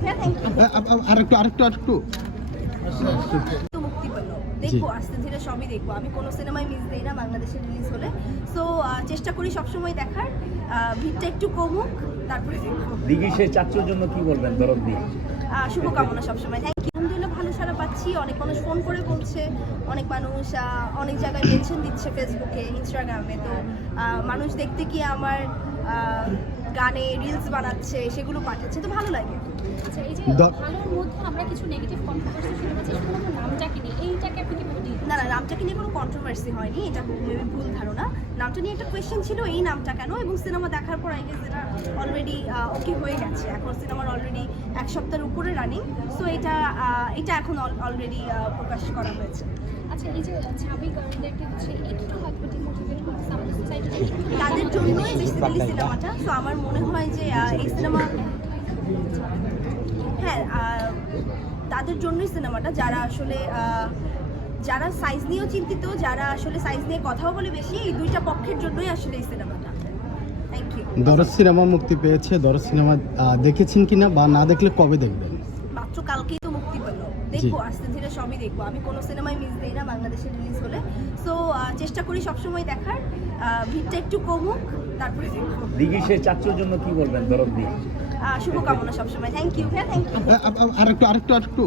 ভাইয়া thank you আরেকটু আরেকটু আরেকটু। তো মুক্তি পেল। দেখব আস্তে ধীরে সবই দেখব। আমি কোনো সিনেমায় মিস দিই না বাংলাদেশে রিলিজ হলে। সো চেষ্টা করি সবসময় দেখার। ভিড়টা একটু কমুক তারপরে দিঘি সেই চাচ্চুর জন্য কি বলবেন দরদ দিয়ে? শুভকামনা সবসময়। থ্যাংক ইউ আলহামদুলিল্লাহ ভালো সারা পাচ্ছি। অনেক মানুষ ফোন করে বলছে। অনেক মানুষ অনেক জায়গায় মেনশন দিচ্ছে ফেসবুকে ইনস্টাগ্রামে তো মানুষ দেখতে গিয়ে আমার আহ, গানে রিলস বানাচ্ছে সেগুলো পাঠাচ্ছে তো ভালো লাগে। আচ্ছা এই যে ভালোর মধ্যে আমরা কিছু নেগেটিভ শুধুমাত্র নামটাকে নিয়ে? এইটাকে আপনি কীভাবে ডিল না না নামটাকে নিয়ে কোনো কন্ট্রোভার্সি হয়নি এটা মেবি ভুল ধারণা। নামটা নিয়ে একটা কোয়েশ্চেন ছিল এই নামটা কেন? এবং সিনেমা দেখার পর আই গেস এটা অলরেডি ওকে হয়ে গেছে। এখন সিনেমার অলরেডি এক সপ্তাহের উপরে রানিং সো এটা এটা এখন অলরেডি প্রকাশ করা হয়েছে। আচ্ছা এই যে ছাবি গার্লদেরকে হচ্ছে একটু হয়তো জন্যই সিনেমাটা সো আমার মনে হয় যে এই সিনেমা হ্যাঁ তাদের জন্যই সিনেমাটা যারা আসলে যারা সাইজ নিয়েও চিন্তিত, যারা আসলে সাইজ নিয়ে কথাও বলে বেশি, এই দুইটা পক্ষের জন্যই আসলে এই সিনেমাটা দরজ সিনেমা মুক্তি পেয়েছে। দরজ সিনেমা দেখেছেন কিনা বা না দেখলে কবে দেখবেন? মাত্র কালকেই তো মুক্তি পেল। দেখব আস্তে ধীরে সবই দেখব। আমি কোনো সিনেমায় মিস দিই না বাংলাদেশে রিলিজ হলে। সো চেষ্টা করি সবসময় দেখার। আহ, ভিড়টা একটু কমুক তারপরে দেখব। দিঘি সেই জন্য কি বলবেন দরদ দিয়ে? আহ, শুভকামনা সবসময়। থ্যাংক ইউ হ্যাঁ থ্যাংক ইউ আরেকটু আরেকটু আরেকটু।